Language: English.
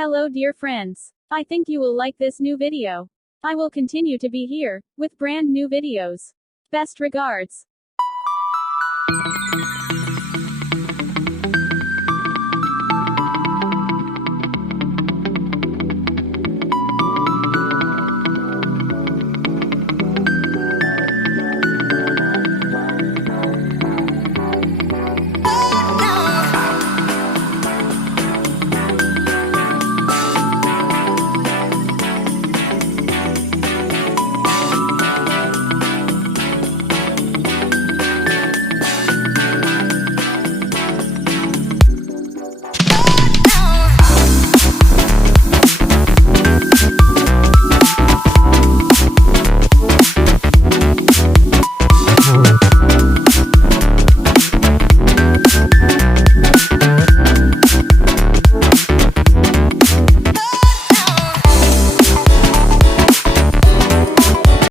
Hello dear friends. I think you will like this new video. I will continue to be here, with brand new videos. Best regards.